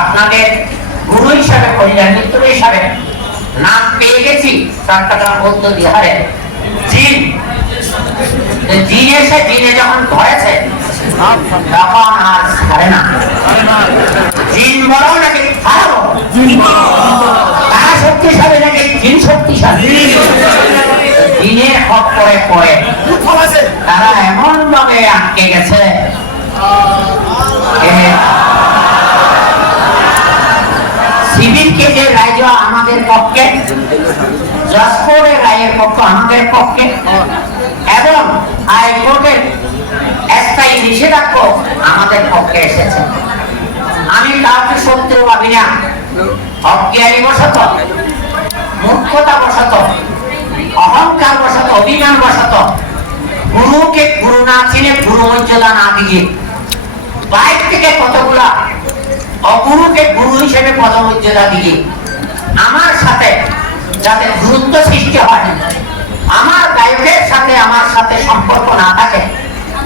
আপনাদের গুরু হিসাবে কলিজার মিত্র হিসাবে নাম পেয়ে গেছি চট্টগ্রাম বৌদ্ধ বিহারে। জিন। জিন এসে জিনে যখন ধরেছে তখন আর ছাড়ে না। জিন বড় নাকি খারাপ তারা শক্তিশালী নাকি? জিন শক্তিশালী। জিনের হক করে পড়ে তারা এমন ভাবে আটকে গেছে যে আমাদের পক্ষে, যশোরের রায়ের পক্ষ আমাদের পক্ষে। এবং হাইকোর্টের নিষেধাজ্ঞা আমাদের পক্ষে এসেছে। আমি কাউকে না। অজ্ঞানী বশত মূর্খতা বশত অহংকার বশত অভিমান বশত গুরুকে গুরু না চিনে গুরু মর্যাদা না দিয়ে বাইর থেকে কতগুলা অগুরুকে গুরু হিসেবে পদমর্যাদা দিয়ে আমার সাথে যাতে দূরত্ব সৃষ্টি হয়, আমার গায়কের সাথে আমার সাথে সম্পর্ক না থাকে,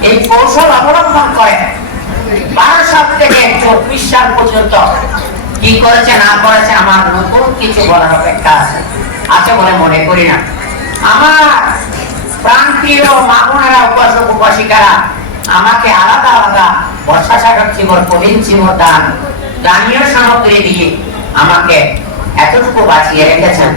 এই কৌশল অবলম্বন করে থেকে চব্বিশ সাল পর্যন্ত কি করেছে, না করেছে, আমার নতুন কিছু বলার অপেক্ষা আছে। আছে বলে মনে করি না। আমার প্রান্তীয় মামুনারা উপাসক উপাসিকারা, আমাকে আলাদা আলাদা বর্ষা সাগর চিবর প্রবীণ চিবর দান দানীয় সামগ্রী দিয়ে আমাকে এতটুকু বাঁচিয়ে রেখেছেন।